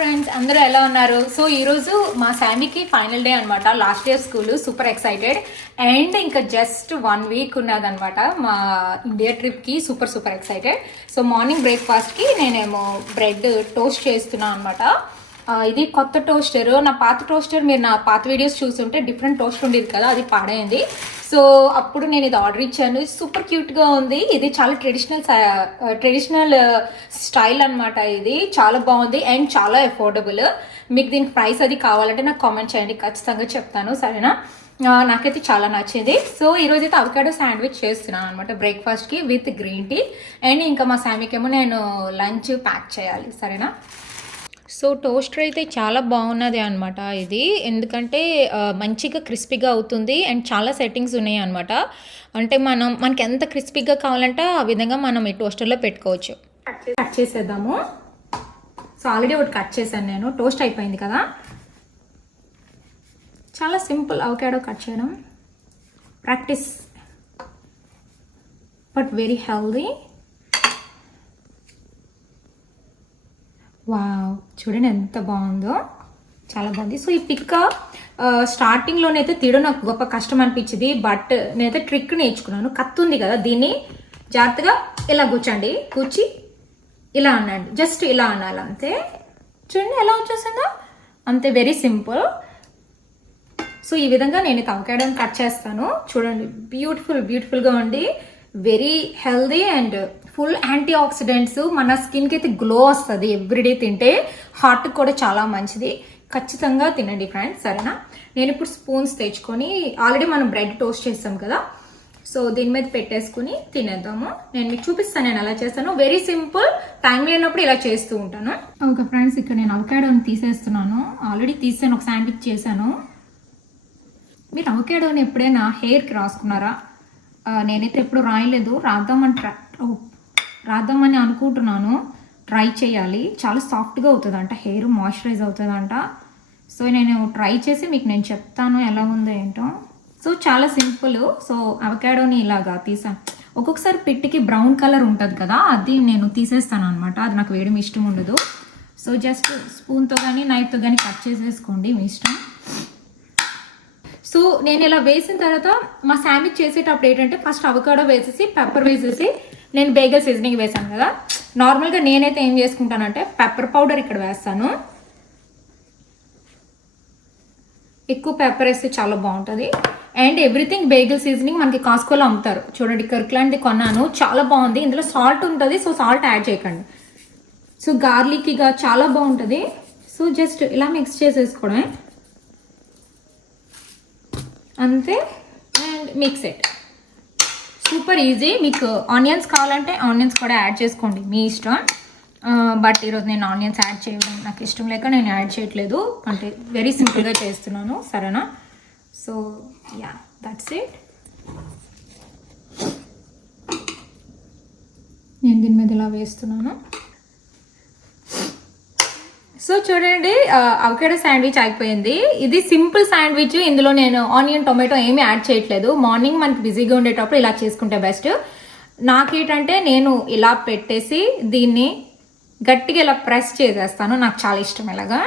Friends అందరూ ఎలా ఉన్నారు? సో ఈరోజు మా శామీకి ఫైనల్ డే అనమాట, last year school. Super excited. And ఇంకా జస్ట్ 1 వీక్ ఉన్నదనమాట మా ఇండియా ట్రిప్కి. Super excited. సో మార్నింగ్ బ్రేక్ఫాస్ట్కి నేనేమో బ్రెడ్ టోస్ట్ చేస్తున్నాను అనమాట. ఇది కొత్త టోస్టర్. నా పాత టోస్టర్ మీరు నా పాత వీడియోస్ చూస్తుంటే డిఫరెంట్ టోస్ట్ ఉండేది కదా, అది పాడైంది. సో అప్పుడు నేను ఇది ఆర్డర్ ఇచ్చాను. సూపర్ క్యూట్గా ఉంది. ఇది చాలా ట్రెడిషనల్ స్టైల్ అనమాట. ఇది చాలా బాగుంది అండ్ చాలా అఫోర్డబుల్. మీకు దీనికి ప్రైస్ అది కావాలంటే నాకు కామెంట్ చేయండి, ఖచ్చితంగా చెప్తాను, సరేనా? నాకైతే చాలా నచ్చింది. సో ఈరోజు అయితే అవకాడో శాండ్విచ్ చేస్తున్నాను అనమాట బ్రేక్ఫాస్ట్కి విత్ గ్రీన్ టీ. అండ్ ఇంకా మా శామీకేమో నేను లంచ్ ప్యాక్ చేయాలి, సరేనా? సో టోస్టర్ అయితే చాలా బాగున్నది అనమాట ఇది, ఎందుకంటే మంచిగా క్రిస్పీగా అవుతుంది అండ్ చాలా సెట్టింగ్స్ ఉన్నాయి అనమాట. అంటే మనకి ఎంత క్రిస్పీగా కావాలంటే ఆ విధంగా మనం ఈ టోస్టర్లో పెట్టుకోవచ్చు. కట్ చేసేద్దాము. సో ఆల్రెడీ ఒకటి కట్ చేశాను నేను, టోస్ట్ అయిపోయింది కదా. చాలా సింపుల్ అవకాడో కట్ చేయడం, practice but very healthy. Wow, చూడండి ఎంత బాగుందో, చాలా బాగుంది. సో ఈ పిక్ స్టార్టింగ్లోనైతే తీయడం నాకు గొప్ప కష్టం అనిపించింది, బట్ నేనైతే ట్రిక్ నేర్చుకున్నాను. కత్తి ఉంది కదా, దీన్ని జాగ్రత్తగా ఇలా కూర్చి ఇలా అనండి, జస్ట్ ఇలా అనాలి అంతే. చూడండి ఎలా వచ్చేసిందో, అంతే, వెరీ సింపుల్. సో ఈ విధంగా నేను అవకాడోని కట్ చేస్తాను. చూడండి బ్యూటిఫుల్గా ఉంది, very healthy and full antioxidants. మన స్కిన్కి అయితే గ్లో వస్తుంది ఎవ్రీడే తింటే. హార్ట్కి కూడా చాలా మంచిది, ఖచ్చితంగా తినండి ఫ్రెండ్స్, సరేనా? నేను ఇప్పుడు స్పూన్స్ తెచ్చుకొని, ఆల్రెడీ మనం బ్రెడ్ టోస్ట్ చేస్తాం కదా, సో దీని మీద పెట్టేసుకుని తినేద్దాము. నేను మీకు చూపిస్తాను నేను ఎలా చేస్తాను. వెరీ సింపుల్, టైం లేనప్పుడు ఇలా చేస్తూ ఉంటాను. ఓకే ఫ్రెండ్స్, ఇక్కడ నేను అవకాడోని తీసేస్తున్నాను. ఆల్రెడీ తీసాను, ఒక శాండ్విచ్ చేశాను. మీరు అవకాడోని ఎప్పుడైనా హెయిర్కి రాసుకున్నారా? నేనైతే ఎప్పుడు రాయలేదు, రాద్దామని అనుకుంటున్నాను. ట్రై చేయాలి, చాలా సాఫ్ట్గా అవుతుందంట, హెయిర్ మాయిశ్చరైజ్ అవుతుందంట. సో నేను ట్రై చేసి మీకు నేను చెప్తాను ఎలా ఉందో ఏంటో. సో చాలా సింపుల్. సో అవకాడోని ఇలాగా తీసాను. ఒక్కొక్కసారి పిట్టికి బ్రౌన్ కలర్ ఉంటుంది కదా, అది నేను తీసేస్తాను అనమాట. అది నాకు వేయడం ఇష్టం ఉండదు. సో జస్ట్ స్పూన్తో కానీ నైఫ్తో కానీ కట్ చేసేసుకోండి, మీ ఇష్టం. సో నేను ఇలా వేసిన తర్వాత మా శాండ్విచ్ చేసేటప్పుడు ఏంటంటే ఫస్ట్ అవకాడో వేసేసి పెప్పర్ వేసేసి, నేను బేగల్ సీజనింగ్ వేసాను కదా, నార్మల్గా నేనైతే ఏం చేసుకుంటానంటే పెప్పర్ పౌడర్ ఇక్కడ వేస్తాను. ఎక్కువ పెప్పర్ వేస్తే చాలా బాగుంటుంది. అండ్ ఎవ్రీథింగ్ బేగల్ సీజనింగ్ మనకి కాస్కోలో అమ్ముతారు. చూడండి, కర్క్లాండ్ది కొన్నాను, చాలా బాగుంది. ఇందులో సాల్ట్ ఉంటుంది, సో సాల్ట్ యాడ్ చేయకండి. సో గార్లిక్గా చాలా బాగుంటుంది. సో జస్ట్ ఇలా మిక్స్ చేసేసుకోవడమే అంతే. And mix it, super easy. మీకు ఆనియన్స్ కావాలంటే ఆనియన్స్ కూడా యాడ్ చేసుకోండి, మీ ఇష్టం. బట్ ఈరోజు నేను ఆనియన్స్ యాడ్ చేయడం నాకు ఇష్టం లేక నేను యాడ్ చేయట్లేదు, అంటే వెరీ సింపుల్గా చేస్తున్నాను, సరేనా? So yeah, that's it. నేను దీని మీద ఇలా వేస్తున్నాను. సో చూడండి, అవకాడో శాండ్విచ్ అయిపోయింది. ఇది సింపుల్ శాండ్విచ్. ఇందులో నేను ఆనియన్ టొమాటో ఏమీ యాడ్ చేయట్లేదు. మార్నింగ్ మనకి బిజీగా ఉండేటప్పుడు ఇలా చేసుకుంటే బెస్ట్. నాకేంటంటే నేను ఇలా పెట్టేసి దీన్ని గట్టిగా ఇలా ప్రెస్ చేసేస్తాను, నాకు చాలా ఇష్టం ఇలాగా.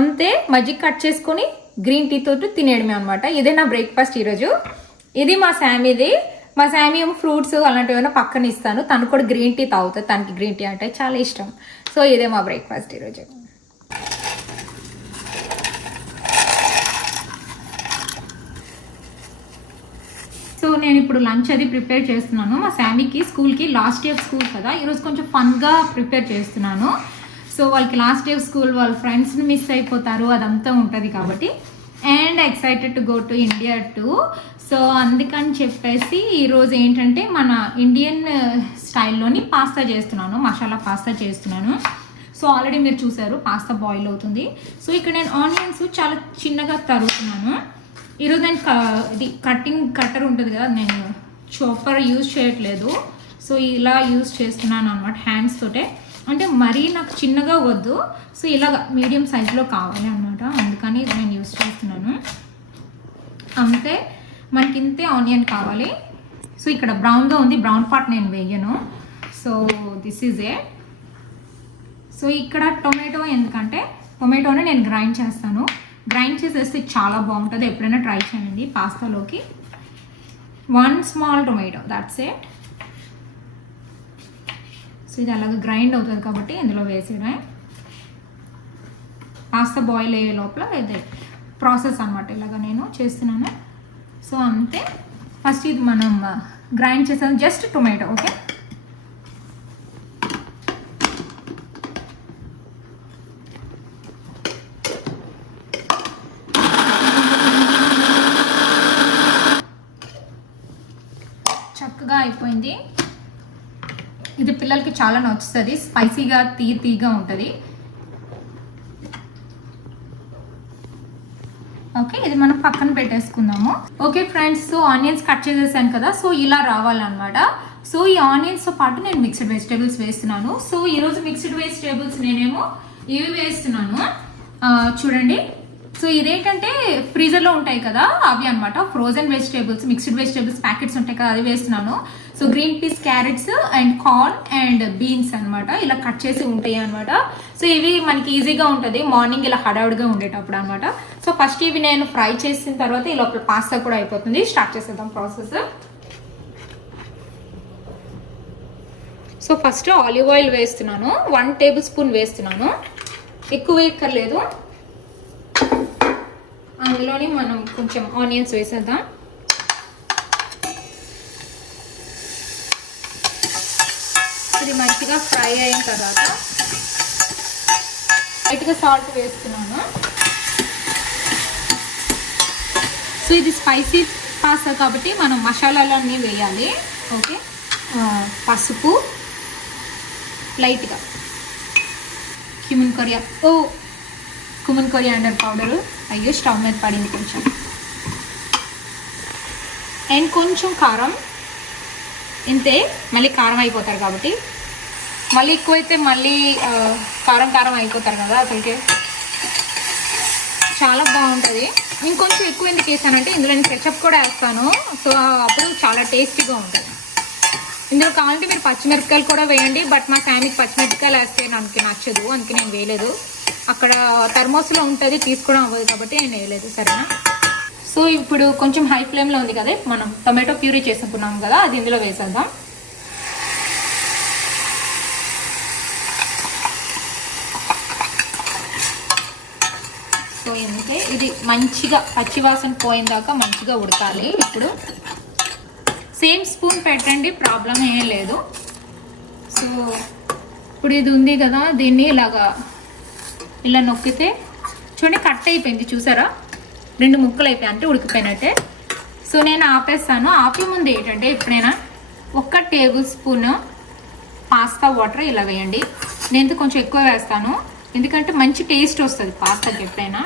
అంతే, మజ్జిగ కట్ చేసుకొని గ్రీన్ టీ తోటి తినేయడమే అనమాట. ఇదే నా బ్రేక్ఫాస్ట్ ఈరోజు. ఇది మా శామీది. మా శామీ ఏమో ఫ్రూట్స్ అలాంటివి ఏమైనా పక్కన ఇస్తాను, తను కూడా గ్రీన్ టీ తాగుతుంది, తనకి గ్రీన్ టీ అంటే చాలా ఇష్టం. సో ఇదే మా బ్రేక్ఫాస్ట్ ఈరోజు. సో నేను ఇప్పుడు లంచ్ అది ప్రిపేర్ చేస్తున్నాను. మా శామీకి స్కూల్కి లాస్ట్ ఇయర్ స్కూల్ కదా, ఈరోజు కొంచెం ఫన్గా ప్రిపేర్ చేస్తున్నాను. సో వాళ్ళకి లాస్ట్ ఇయర్ స్కూల్, వాళ్ళ ఫ్రెండ్స్ని మిస్ అయిపోతారు, అదంతా ఉంటుంది కాబట్టి. And excited to go to India two. So అందుకని చెప్పేసి ఈరోజు ఏంటంటే మన ఇండియన్ స్టైల్లోని పాస్తా చేస్తున్నాను, మసాలా పాస్తా చేస్తున్నాను. సో ఆల్రెడీ మీరు చూసారు, పాస్తా బాయిల్ అవుతుంది. సో ఇక్కడ నేను ఆనియన్స్ చాలా చిన్నగా తరుగుతున్నాను. ఈరోజు నేను ఇది కట్టర్ ఉంటుంది కదా, నేను చాపర్ యూజ్ చేయట్లేదు. సో ఇలా యూజ్ చేస్తున్నాను అనమాట, హ్యాండ్స్ తోటే. అంటే మరీ నాకు చిన్నగా వద్దు, సో ఇలాగ మీడియం సైజులో కావాలి అనమాట, అందుకని నేను యూజ్ చేస్తున్నాను. అంతే, మనకి ఇంతే ఆనియన్ కావాలి. సో ఇక్కడ బ్రౌన్గా ఉంది, బ్రౌన్ పార్ట్ నేను వేయను. So this is it. So ఇక్కడ టొమాటో ఎందుకంటే టొమాటోని నేను గ్రైండ్ చేస్తాను. గ్రైండ్ చేసేస్తే చాలా బాగుంటుంది. ఎప్పుడైనా ట్రై చేయండి పాస్తాలోకి. 1 small tomato, that's it. So ఇది అలాగే గ్రైండ్ అవుతుంది కాబట్టి ఇందులో వేసేయడమే. పాస్తా బాయిల్ అయ్యే లోపల ఇదే ప్రాసెస్ అనమాట ఇలాగ నేను చేస్తున్నాను. సో అంతే. ఫస్ట్ ఇది మనం గ్రైండ్ చేసాను జస్ట్ టొమాటో. ఓకే, చక్కగా అయిపోయింది. ఇది పిల్లలకి చాలా నచ్చుతుంది, స్పైసీగా తీగా ఉంటుంది. ఓకే, ఇది మనం పక్కన పెట్టేసుకుందాము. Okay friends, so onions cut చేసేసాను కదా, సో ఇలా రావాలన్నమాట. సో ఈ ఆనియన్స్తో పాటు నేను మిక్స్డ్ వెజిటేబుల్స్ వేస్తున్నాను. సో ఈరోజు మిక్స్డ్ వెజిటేబుల్స్ నేనేమో ఇవి వేస్తున్నాను, చూడండి. సో ఇదేంటంటే ఫ్రీజర్లో ఉంటాయి కదా అవి అనమాట, frozen vegetables, mixed vegetables packets ఉంటాయి కదా, అది వేస్తున్నాను. So green peas, carrots and corn and beans అనమాట, ఇలా కట్ చేసి ఉంటాయి అనమాట. సో ఇవి మనకి ఈజీగా ఉంటుంది మార్నింగ్ ఇలా హడావుడిగా ఉండేటప్పుడు అనమాట. సో ఫస్ట్ ఇవి నేను ఫ్రై చేసిన తర్వాత ఈ లోపల పాస్తా కూడా అయిపోతుంది. స్టార్ట్ చేసేద్దాం process. So first olive oil వేస్తున్నాను, 1 tablespoon వేస్తున్నాను, ఎక్కువ వేయక్కర్లేదు. అందులోని మనం కొంచెం ఆనియన్స్ వేసేద్దాం. ఇది మంచిగా ఫ్రై అయిన తర్వాత లైట్గా సాల్ట్ వేస్తున్నాను. సో ఇది స్పైసీ పాస్తా కాబట్టి మనం మసాలాలన్నీ వేయాలి. ఓకే, పసుపు లైట్గా, కుమిన్ కొరియాండర్ పౌడరు, అయ్యో స్టవ్ మీద పడింది కొంచెం, అండ్ కొంచెం కారం. ఇంతే, మళ్ళీ కారం అయిపోతారు కాబట్టి, మళ్ళీ ఎక్కువైతే మళ్ళీ కారం అయిపోతారు కదా, అసలుకి చాలా బాగుంటుంది. ఇంకొంచెం ఎక్కువ ఎందుకు వేసానంటే ఇందులో నేను కెచప్ కూడా వేస్తాను. సో అప్పుడు చాలా టేస్టీగా ఉంటుంది. ఇందులో కావాలంటే మీరు పచ్చిమిరపకాయలు కూడా వేయండి, బట్ మా ఫ్యామిలీకి పచ్చిమిరపకాయలు వేస్తే నాకు నచ్చదు, అందుకే నేను వేయలేదు. అక్కడ థర్మోస్లో ఉంటుంది, తీసుకోవడం అవ్వదు కాబట్టి నేను వేయలేదు. సరేనా? సో ఇప్పుడు కొంచెం హై ఫ్లేమ్లో ఉంది కదా, మనం టొమాటో ప్యూరీ చేసుకున్నాం కదా, అది ఇందులో వేసేద్దాం. సో ఎందుకే ఇది మంచిగా పచ్చివాసన పోయిందాకా మంచిగా ఉడకాలి. ఇప్పుడు సేమ్ స్పూన్ పెట్టండి, ప్రాబ్లం ఏం లేదు. సో ఇప్పుడు ఇది ఉంది కదా, దీన్ని ఇలా నొక్కితే చూడండి కట్ అయిపోయింది, చూసారా? 2 ముక్కలు అయిపోయాయి, అంటే ఉడికిపోయినట్టే. సో నేను ఆపేస్తాను. ఆపే ముందు ఏంటంటే ఎప్పుడైనా 1 tablespoon పాస్తా వాటర్ ఇలా వేయండి. నేను కొంచెం ఎక్కువ వేస్తాను, ఎందుకంటే మంచి టేస్ట్ వస్తుంది పాస్తాకి ఎప్పుడైనా.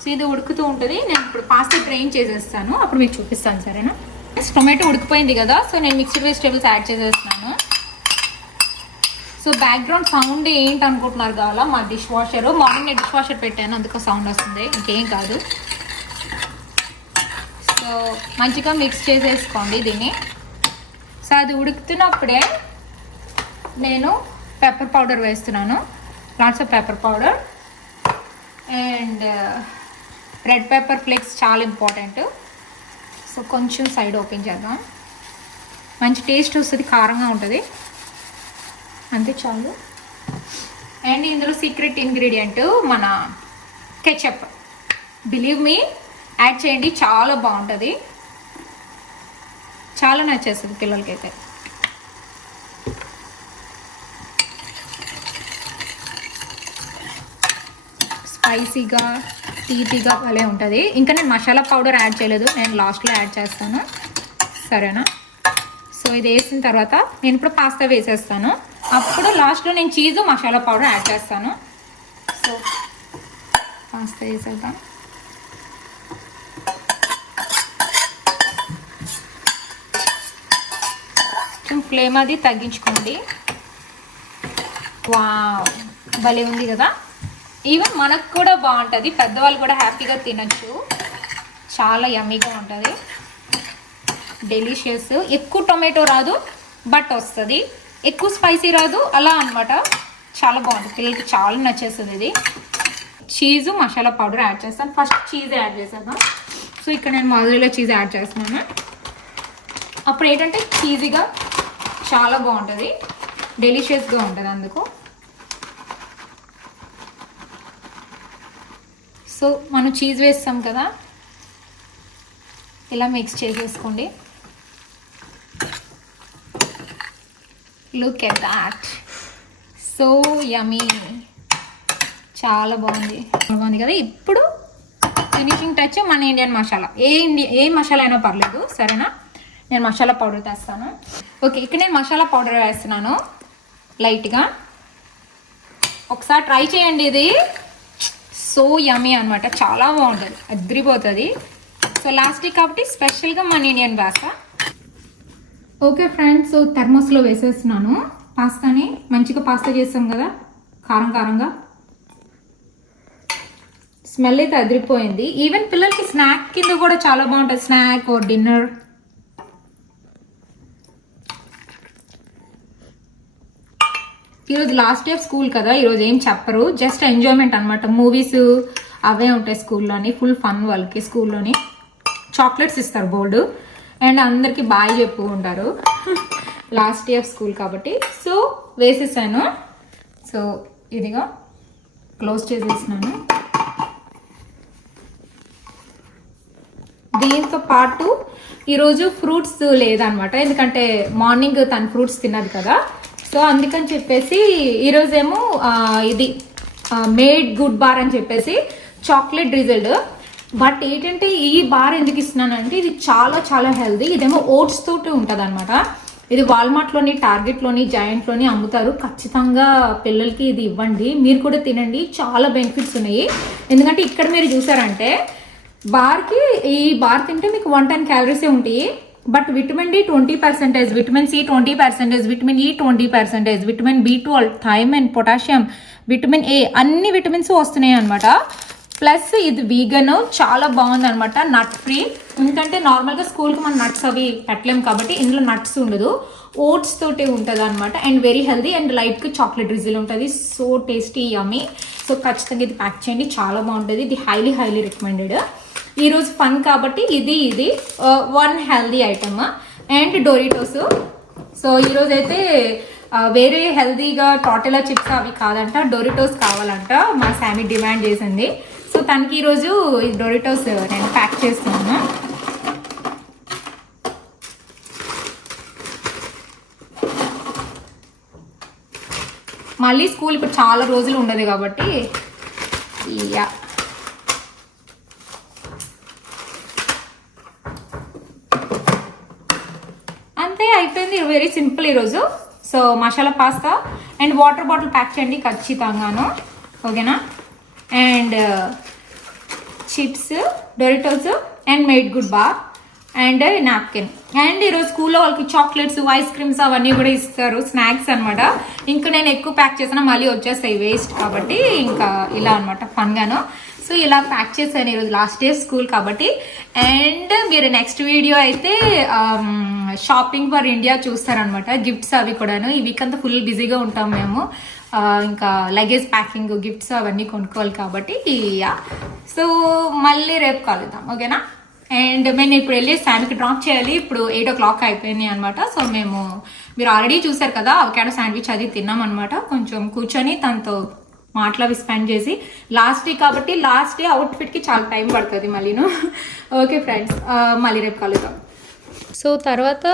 సో ఇది ఉడుకుతూ ఉంటుంది. నేను ఇప్పుడు పాస్తా డ్రైన్ చేసేస్తాను, అప్పుడు మీకు చూపిస్తాను. సరేనా? టొమాటో ఉడికిపోయింది కదా, సో నేను మిక్స్డ్ వెజిటేబుల్స్ యాడ్ చేసేస్తున్నాను. సో బ్యాక్గ్రౌండ్ సౌండ్ ఏంటి అనుకుంటున్నారు కావాలా, మా డిష్ వాషర్. మార్నింగ్ నేను డిష్ వాషర్ పెట్టాను, అందుకు సౌండ్ వస్తుంది, ఇంకేం కాదు. సో మంచిగా మిక్స్ చేసేసుకోండి దీన్ని. సో అది ఉడుకుతున్నప్పుడే నేను పెప్పర్ పౌడర్ వేస్తున్నాను, lots of pepper powder and red pepper flakes చాలా ఇంపార్టెంట్. సో కొంచెం సైడ్ ఓపెన్ చేద్దాం, మంచి టేస్ట్ వస్తుంది, కారంగా ఉంటుంది, అంతే చాలు. అండ్ ఇందులో సీక్రెట్ ఇంగ్రీడియంట్ మన కెచప్. బిలీవ్ మీ, యాడ్ చేయండి, చాలా బాగుంటుంది, చాలా నచ్చేస్తుంది పిల్లలకైతే. స్పైసీగా తీపిగా భలే ఉంటుంది. ఇంకా నేను మసాలా పౌడర్ యాడ్ చేయలేదు, నేను లాస్ట్లో యాడ్ చేస్తాను. సరేనా? సో ఇది వేసిన తర్వాత నేను ఇప్పుడు పాస్తా వేసేస్తాను, అప్పుడు లాస్ట్లో నేను చీజు మసాలా పౌడర్ యాడ్ చేస్తాను. సో పాస్తా వేసేద్దాం. కొంచెం ఫ్లేమ్ అది తగ్గించుకోండి. వావ్, భలే ఉంది కదా. ఈవెన్ మనకు కూడా బాగుంటుంది, పెద్దవాళ్ళు కూడా హ్యాపీగా తినచ్చు, చాలా యమ్మీగా ఉంటుంది, డెలిషియస్. ఎక్కువ టొమాటో రాదు, బట్ వస్తుంది. ఎక్కువ స్పైసీ రాదు, అలా అనమాట. చాలా బాగుంటుంది, పిల్లలకి చాలా నచ్చేస్తుంది ఇది. చీజు మసాలా పౌడర్ యాడ్ చేస్తాను. ఫస్ట్ చీజ్ యాడ్ చేశాను. సో ఇక్కడ నేను మొదలులో చీజ్ యాడ్ చేస్తున్నాను. అప్పుడు ఏంటంటే చీజీగా చాలా బాగుంటుంది, డెలిషియస్గా ఉంటుంది అందుకు. సో మనం చీజ్ వేస్తాం కదా, ఇలా మిక్స్ చేసేసుకోండి. Look at that, so yummy. చాలా బాగుంది కదా. ఇప్పుడు ఫినిషింగ్ టచ్ మన ఇండియన్ మసాలా. ఏ మసాలా అయినా పర్లేదు, సరేనా. నేను మసాలా పౌడర్ తెస్తాను. ఓకే, ఇక్కడ నేను మసాలా పౌడర్ వేస్తున్నాను లైట్గా. ఒకసారి ట్రై చేయండి, ఇది సో యమ్మీ అనమాట, చాలా బాగుంటుంది, అద్రిపోతుంది. సో లాస్ట్ కాబట్టి స్పెషల్గా మన ఇండియన్ వేస్తా. ఓకే ఫ్రెండ్స్, సో థర్మోస్లో వేసేస్తున్నాను పాస్తాని. మంచిగా పాస్తా చేస్తాం కదా, కారం కారంగా. స్మెల్ అయితే అదిరిపోయింది. ఈవెన్ పిల్లలకి స్నాక్ కింద కూడా చాలా బాగుంటుంది, స్నాక్ ఓ డిన్నర్. ఈరోజు లాస్ట్ డే ఆఫ్ స్కూల్ కదా, ఈరోజు ఏం చెప్పరు, జస్ట్ ఎంజాయ్మెంట్ అనమాట. మూవీస్ అవే ఉంటాయి స్కూల్లోని, ఫుల్ ఫన్ వాళ్ళకి. స్కూల్లోని చాక్లెట్స్ ఇస్తారు బోర్డు, అండ్ అందరికి బాయ్ చెప్పుకుంటారు లాస్ట్ డే ఆఫ్ స్కూల్ కాబట్టి. సో వేసేసాను. సో ఇదిగా క్లోజ్ చేసేసినాను. దీంతో పాటు ఈరోజు ఫ్రూట్స్ లేదనమాట, ఎందుకంటే మార్నింగ్ తను ఫ్రూట్స్ తిన్నది కదా. సో అందుకని చెప్పేసి ఈరోజేమో ఇది మేడ్ గుడ్ బార్ అని చెప్పేసి చాక్లెట్ డ్రిజిల్డ్. బట్ ఏంటంటే ఈ బార్ ఎందుకు ఇస్తున్నానంటే ఇది చాలా చాలా హెల్దీ. ఇదేమో ఓట్స్ తోటి ఉంటుంది అనమాట. ఇది వాల్మార్ట్లోని, టార్గెట్లోని, జాయింట్లోని అమ్ముతారు. ఖచ్చితంగా పిల్లలకి ఇది ఇవ్వండి, మీరు కూడా తినండి, చాలా బెనిఫిట్స్ ఉన్నాయి. ఎందుకంటే ఇక్కడ మీరు చూసారంటే బార్కి, ఈ బార్ తింటే మీకు 110 క్యాలరీసే ఉంటాయి. But vitamin D 20%, vitamin C 20%, vitamin E 20%, vitamin B12, thiamine, potassium, vitamin A, అన్ని విటమిన్స్ వస్తున్నాయి అనమాట. ప్లస్ ఇది వీగన్, చాలా బాగుంది అనమాట, నట్ ఫ్రీ. ఎందుకంటే నార్మల్గా స్కూల్కి మనం నట్స్ అవి పెట్టలేము కాబట్టి ఇందులో నట్స్ ఉండదు, ఓట్స్ తోటి ఉంటుంది అనమాట. అండ్ వెరీ హెల్దీ, అండ్ లైట్గా చాక్లెట్ డ్రిజిల్ ఉంటుంది. సో టేస్టీ, యమ్మీ. సో ఖచ్చితంగా ఇది ప్యాక్ చేయండి, చాలా బాగుంటుంది. ఇది హైలీ రికమెండెడ్. ఈరోజు ఫన్ కాబట్టి ఇది one healthy item. And Doritos. So ఈరోజు అయితే వేరే హెల్దీగా టోటలా చిప్స్ అవి కాదంట, డోరిటోస్ కావాలంట. మా శామీ డిమాండ్ చేసింది. సో తనకి ఈరోజు ఈ డోరిటోస్ నేను ప్యాక్ చేస్తున్నాను. మళ్ళీ స్కూల్ ఇప్పుడు చాలా రోజులు ఉండదు కాబట్టి యా. అంతే, అయిపోయింది. వెరీ సింపుల్ ఈరోజు. So masala pasta and water bottle pack చేయండి ఖచ్చితంగాను, ఓకేనా. And chips, Doritos and Made Good bar and napkin. And ఈరోజు స్కూల్లో వాళ్ళకి చాక్లెట్స్, ఐస్ క్రీమ్స్ అవన్నీ కూడా ఇస్తారు, స్నాక్స్ అనమాట. ఇంకా నేను ఎక్కువ ప్యాక్ చేసినా మళ్ళీ వచ్చేస్తాయి వేస్ట్ కాబట్టి, ఇంకా ఇలా అనమాట ఫన్గాను. సో ఇలా ప్యాక్ చేశాను ఈరోజు లాస్ట్ డే స్కూల్ కాబట్టి. అండ్ మీరు నెక్స్ట్ వీడియో అయితే షాపింగ్ ఫర్ ఇండియా చూస్తారనమాట, గిఫ్ట్స్ అవి కూడాను. ఈ వీక్ అంతా ఫుల్ బిజీగా ఉంటాం మేము, ఇంకా లగేజ్ ప్యాకింగ్, గిఫ్ట్స్ అవన్నీ కొనుక్కోవాలి కాబట్టి. సో మళ్ళీ రేపు కలుద్దాం, ఓకేనా. అండ్ మేము ఇప్పుడు వెళ్ళి శాండ్విచ్ డ్రాప్ చేయాలి. ఇప్పుడు 8 o'clock అయిపోయింది అనమాట. సో మీరు ఆల్రెడీ చూసారు కదా, అవకాడో శాండ్విచ్ అది తిన్నాం అనమాట. కొంచెం కూర్చొని తనతో మాటలవి స్పెండ్ చేసి, లాస్ట్ డే కాబట్టి లాస్ట్ డే అవుట్ఫిట్కి చాలా టైం పడుతుంది మళ్ళీను. ఓకే ఫ్రెండ్స్, మళ్ళీ రేపు కలుద్దాం. సో తర్వాత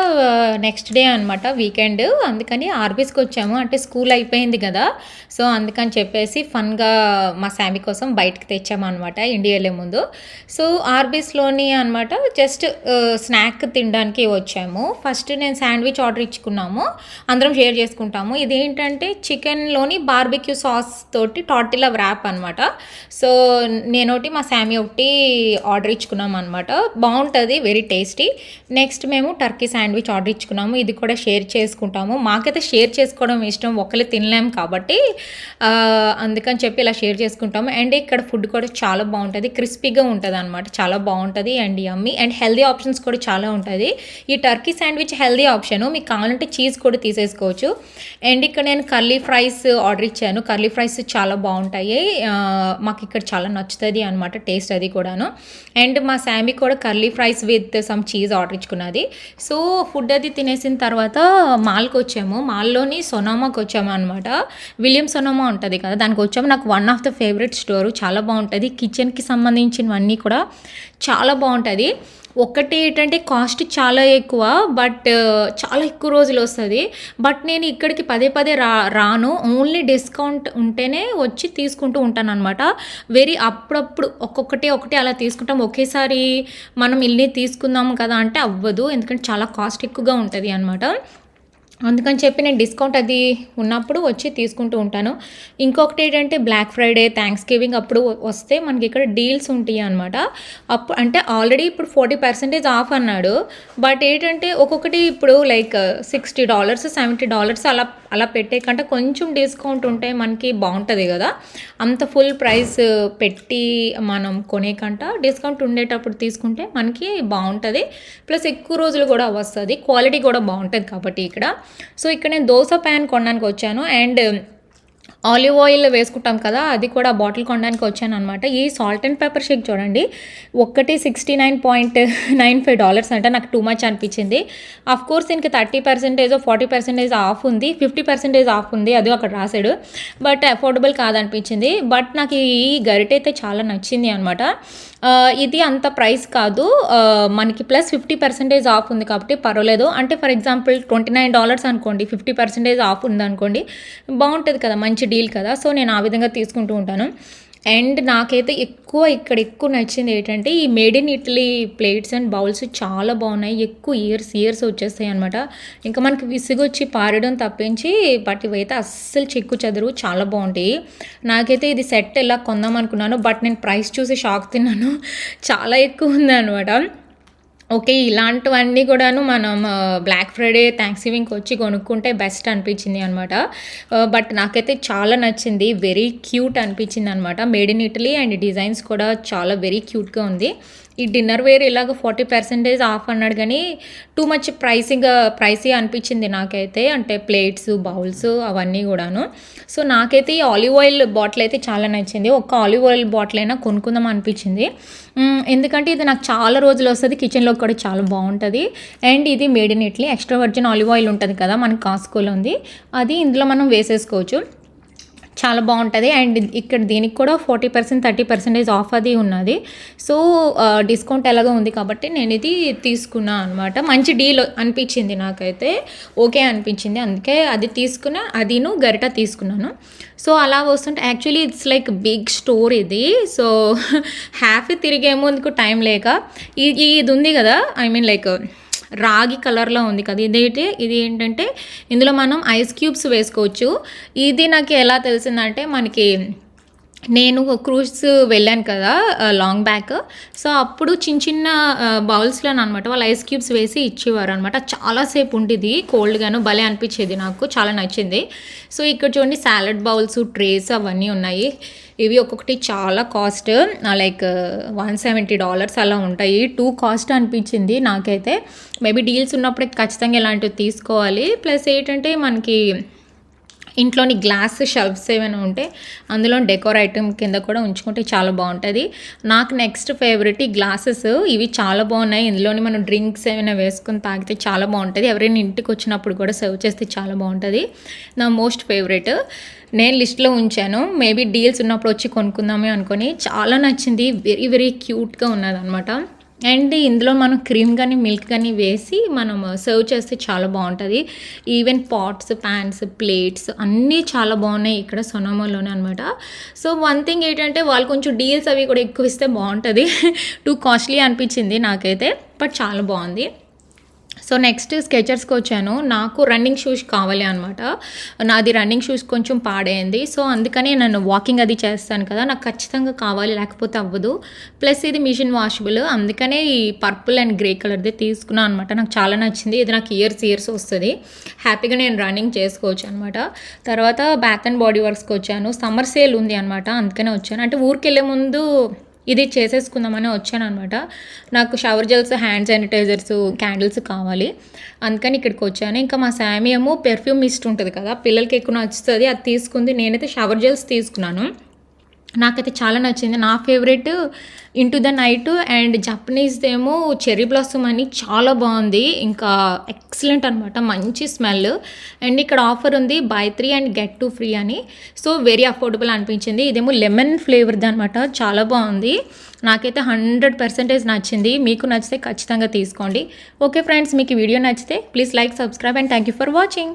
నెక్స్ట్ డే అనమాట, వీకెండ్. అందుకని ఆర్బీస్కి వచ్చాము, అంటే స్కూల్ అయిపోయింది కదా. సో అందుకని చెప్పేసి ఫన్గా మా శామీ కోసం బయటకు తెచ్చాము అనమాట ఇండియా వెళ్ళే ముందు. సో ఆర్బీస్లోని అనమాట జస్ట్ స్నాక్ తినడానికి వచ్చాము. ఫస్ట్ నేను శాండ్విచ్ ఆర్డర్ ఇచ్చుకున్నాము, అందరం షేర్ చేసుకుంటాము. ఇదేంటంటే చికెన్లోని బార్బిక్యూ సాస్ తోటి టార్టిలా వ్రాప్ అనమాట. సో నేను ఒకటి, మా శామీ ఒకటి ఆర్డర్ ఇచ్చుకున్నాం అనమాట. బాగుంటుంది, వెరీ టేస్టీ. నెక్స్ట్ మేము టర్కీ శాండ్విచ్ ఆర్డర్ ఇచ్చుకున్నాము. ఇది కూడా షేర్ చేసుకుంటాము. మాకైతే షేర్ చేసుకోవడం ఇష్టం, ఒకళ్ళు తినలేము కాబట్టి అందుకని చెప్పి ఇలా షేర్ చేసుకుంటాము. అండ్ ఇక్కడ ఫుడ్ కూడా చాలా బాగుంటుంది, క్రిస్పీగా ఉంటుంది అనమాట, చాలా బాగుంటుంది and yummy. And healthy options కూడా చాలా ఉంటుంది. ఈ టర్కీ శాండ్విచ్ హెల్దీ ఆప్షను, మీకు కావాలంటే చీజ్ కూడా తీసేసుకోవచ్చు. అండ్ ఇక్కడ నేను కర్లీ ఫ్రైస్ ఆర్డర్ ఇచ్చాను. కర్లీ ఫ్రైస్ చాలా బాగుంటాయి, మాకు ఇక్కడ చాలా నచ్చుతుంది అనమాట టేస్ట్ అది కూడాను. అండ్ మా శామీ కూడా curly fries with some cheese order ఇచ్చుకున్నది. సో ఫుడ్ అది తినేసిన తర్వాత మాల్కి వచ్చాము. మాల్లోని సొనామాకి వచ్చాము అనమాట. విలియం సొనామా ఉంటుంది కదా, దానికి వచ్చాము. నాకు one of the favourite store, చాలా బాగుంటుంది. కిచెన్కి సంబంధించినవన్నీ కూడా చాలా బాగుంటుంది. ఒక్కటి ఏంటంటే కాస్ట్ చాలా ఎక్కువ, బట్ చాలా ఎక్కువ రోజులు వస్తుంది. బట్ నేను ఇక్కడికి పదే పదే రాను, ఓన్లీ డిస్కౌంట్ ఉంటేనే వచ్చి తీసుకుంటూ ఉంటాను అనమాట. అప్పుడప్పుడు ఒకటి అలా తీసుకుంటాం. ఒకేసారి మనం ఇల్లు తీసుకుందాం కదా అంటే అవ్వదు, ఎందుకంటే చాలా కాస్ట్ ఎక్కువగా ఉంటుంది అనమాట. అందుకని చెప్పి నేను డిస్కౌంట్ అది ఉన్నప్పుడు వచ్చి తీసుకుంటూ ఉంటాను. ఇంకొకటి ఏంటంటే బ్లాక్ ఫ్రైడే, థ్యాంక్స్ గివింగ్ అప్పుడు వస్తే మనకి ఇక్కడ డీల్స్ ఉంటాయి అనమాట. అప్పుడు అంటే ఆల్రెడీ ఇప్పుడు 40% ఆఫ్ అన్నాడు. బట్ ఏంటంటే ఒక్కొక్కటి ఇప్పుడు లైక్ $60, $70 అలా పెట్టే కంటే కొంచెం డిస్కౌంట్ ఉంటే మనకి బాగుంటుంది కదా. అంత ఫుల్ ప్రైస్ పెట్టి మనం కొనే కంట డిస్కౌంట్ ఉండేటప్పుడు తీసుకుంటే మనకి బాగుంటుంది. ప్లస్ ఎక్కువ రోజులు కూడా వస్తుంది, క్వాలిటీ కూడా బాగుంటుంది కాబట్టి ఇక్కడ. సో ఇక్కడ నేను దోశ ప్యాన్ కొనడానికి వచ్చాను. అండ్ ఆలివ్ ఆయిల్ వేసుకుంటాం కదా, అది కూడా బాటిల్ కొనడానికి వచ్చాను అనమాట. ఈ సాల్ట్ అండ్ పెప్పర్ షేక్ చూడండి, ఒకటి $69.95 అంటే నాకు టూ మచ్ అనిపించింది. అఫ్ కోర్స్ దీనికి 30% 40% ఆఫ్ ఉంది, 50% ఆఫ్ ఉంది, అది అక్కడ రాశాడు. But affordable కాదనిపించింది. బట్ నాకు ఈ గరిటె అయితే చాలా నచ్చింది అనమాట. ఇది అంత ప్రైస్ కాదు మనకి, ప్లస్ 50% ఆఫ్ ఉంది కాబట్టి పర్వాలేదు. అంటే ఫర్ ఎగ్జాంపుల్ $29 అనుకోండి, 50% ఆఫ్ ఉంది అనుకోండి, బాగుంటుంది కదా, మంచి డీల్ కదా. సో నేను ఆ విధంగా తీసుకుంటూ ఉంటాను. అండ్ నాకైతే ఇక్కడ ఎక్కువ నచ్చింది ఏంటంటే ఈ made in Italy plates and bowls చాలా బాగున్నాయి. ఎక్కువ ఇయర్స్ వచ్చేస్తాయి అనమాట. ఇంకా మనకి విసుగొచ్చి పారడం తప్పించి, బట్ ఇవైతే అస్సలు చెక్కు చెదరు, చాలా బాగుంటాయి. నాకైతే ఇది సెట్ ఎలా కొందాం అనుకున్నాను, బట్ నేను ప్రైస్ చూసి షాక్ తిన్నాను, చాలా ఎక్కువ ఉంది అనమాట. ఓకే, ఇలాంటివన్నీ కూడాను మనం బ్లాక్ ఫ్రైడే, థ్యాంక్స్ గివింగ్కి వచ్చి కొనుక్కుంటే బెస్ట్ అనిపించింది అనమాట. బట్ నాకైతే చాలా నచ్చింది, వెరీ క్యూట్ అనిపించింది అనమాట. Made in Italy and designs కూడా చాలా వెరీ క్యూట్గా ఉంది. ఈ డిన్నర్ వేర్ ఇలాగ 40% ఆఫ్ అన్నాడు, కానీ టూ మచ్ ప్రైసీ అనిపించింది నాకైతే. అంటే ప్లేట్స్, బౌల్స్ అవన్నీ కూడాను. సో నాకైతే ఈ ఆలివ్ ఆయిల్ బాటిల్ అయితే చాలా నచ్చింది. ఒక్క ఆలివ్ ఆయిల్ బాటిల్ అయినా కొనుక్కుందాం అనిపించింది, ఎందుకంటే ఇది నాకు చాలా రోజులు వస్తుంది, కిచెన్లో కూడా చాలా బాగుంటుంది. అండ్ ఇది made in Italy, extra virgin olive oil ఉంటుంది కదా, మనకి కాస్కోలో ఉంది, అది ఇందులో మనం వేసేసుకోవచ్చు, చాలా బాగుంటుంది. అండ్ ఇక్కడ దీనికి కూడా 40% 30% ఆఫ్ అది ఉన్నది. సో డిస్కౌంట్ ఎలాగో ఉంది కాబట్టి నేను ఇది తీసుకున్నాను అనమాట. మంచి డీల్ అనిపించింది నాకైతే, ఓకే అనిపించింది, అందుకే అది తీసుకున్నా, అదిను గరిట తీసుకున్నాను. సో అలా వస్తుంటే actually it's like big store ఇది. సో హ్యాపీ తిరిగేమో అందుకు టైం లేక, ఇది ఉంది కదా, ఐ మీన్ లైక్ రాగి కలర్లో ఉంది కదా, ఇది ఏంటంటే ఇందులో మనం ఐస్ క్యూబ్స్ వేసుకోవచ్చు. ఇది నాకు ఎలా తెలిసిందంటే, మనకి నేను క్రూజ్ వెళ్ళాను కదా లాంగ్ బ్యాక్, సో అప్పుడు చిన్న బౌల్స్లో అనమాట వాళ్ళు ఐస్ క్యూబ్స్ వేసి ఇచ్చేవారు అనమాట. చాలాసేపు ఉండేది, కోల్డ్గాను, భలే అనిపించేది, నాకు చాలా నచ్చింది. సో ఇక్కడ చూడండి సాలడ్ బౌల్స్, ట్రేస్ అవన్నీ ఉన్నాయి. ఇవి ఒక్కొక్కటి చాలా కాస్ట్, లైక్ $170 అలా ఉంటాయి. టూ కాస్ట్ అనిపించింది నాకైతే. మేబీ డీల్స్ ఉన్నప్పుడే ఖచ్చితంగా ఇలాంటివి తీసుకోవాలి. ప్లస్ ఏంటంటే మనకి ఇంట్లోని గ్లాస్ షెల్ఫ్స్ ఏమైనా ఉంటే అందులో డెకోర్ ఐటమ్ కింద కూడా ఉంచుకుంటే చాలా బాగుంటుంది. నాకు నెక్స్ట్ ఫేవరెట్ ఈ గ్లాసెస్, ఇవి చాలా బాగున్నాయి. ఇందులోని మనం డ్రింక్స్ ఏమైనా వేసుకొని తాగితే చాలా బాగుంటుంది. ఎవరైనా ఇంటికి వచ్చినప్పుడు కూడా సర్వ్ చేస్తే చాలా బాగుంటుంది. నా మోస్ట్ ఫేవరెట్, నేను లిస్ట్లో ఉంచాను. మేబీ డీల్స్ ఉన్నప్పుడు వచ్చి కొనుక్కుందామే అనుకొని, చాలా నచ్చింది, వెరీ వెరీ క్యూట్గా ఉన్నదనమాట. అండ్ ఇందులో మనం క్రీమ్ కానీ మిల్క్ కానీ వేసి మనం సర్వ్ చేస్తే చాలా బాగుంటుంది. ఈవెన్ పాట్స్, ప్యాన్స్, ప్లేట్స్ అన్నీ చాలా బాగున్నాయి ఇక్కడ సొనామోలోనే అనమాట. సో వన్ థింగ్ ఏంటంటే వాళ్ళు కొంచెం డీల్స్ అవి కూడా ఎక్కువ ఇస్తే బాగుంటుంది. టూ కాస్ట్లీ అనిపించింది నాకైతే, బట్ చాలా బాగుంది. సో నెక్స్ట్ స్కెచర్స్కి వచ్చాను. నాకు రన్నింగ్ షూస్ కావాలి అనమాట. నాది రన్నింగ్ షూస్ కొంచెం పాడైంది. సో అందుకని నేను వాకింగ్ అది చేస్తాను కదా, నాకు ఖచ్చితంగా కావాలి, లేకపోతే అవ్వదు. ప్లస్ ఇది మిషన్ వాషబుల్, అందుకనే ఈ పర్పుల్ అండ్ గ్రే కలర్ది తీసుకున్నాను అనమాట. నాకు చాలా నచ్చింది. ఇది నాకు ఇయర్స్ వస్తుంది. హ్యాపీగా నేను రన్నింగ్ చేసుకోవచ్చు అనమాట. తర్వాత బాత్ అండ్ బాడీ వర్క్స్కి వచ్చాను. సమ్మర్ సేల్ ఉంది అనమాట, అందుకనే వచ్చాను. అంటే ఊరికి వెళ్ళే ముందు ఇది చేసేసుకుందామని వచ్చాను అనమాట. నాకు shower gels, hand sanitisers, candles కావాలి, అందుకని ఇక్కడికి వచ్చాను. ఇంకా మా శామీ ఏమో పెర్ఫ్యూమ్ మిస్ట్ ఉంటుంది కదా, పిల్లలకి ఎక్కువ నచ్చుతుంది, అది తీసుకుంది. నేనైతే షవర్ జెల్స్ తీసుకున్నాను. నాకైతే చాలా నచ్చింది. నా favourite into the night and జపనీస్ది ఏమో చెర్రీ బ్లాసమ్ అని చాలా బాగుంది. ఇంకా ఎక్సలెంట్ అనమాట, మంచి స్మెల్. అండ్ ఇక్కడ ఆఫర్ ఉంది బై 3 and get 2 ఫ్రీ అని. సో వెరీ అఫోర్డబుల్ అనిపించింది. ఇదేమో లెమన్ ఫ్లేవర్ది అనమాట, చాలా బాగుంది. నాకైతే 100% నచ్చింది. మీకు నచ్చితే ఖచ్చితంగా తీసుకోండి. ఓకే ఫ్రెండ్స్, మీకు ఈ వీడియో నచ్చితే please like, subscribe and thank you for watching.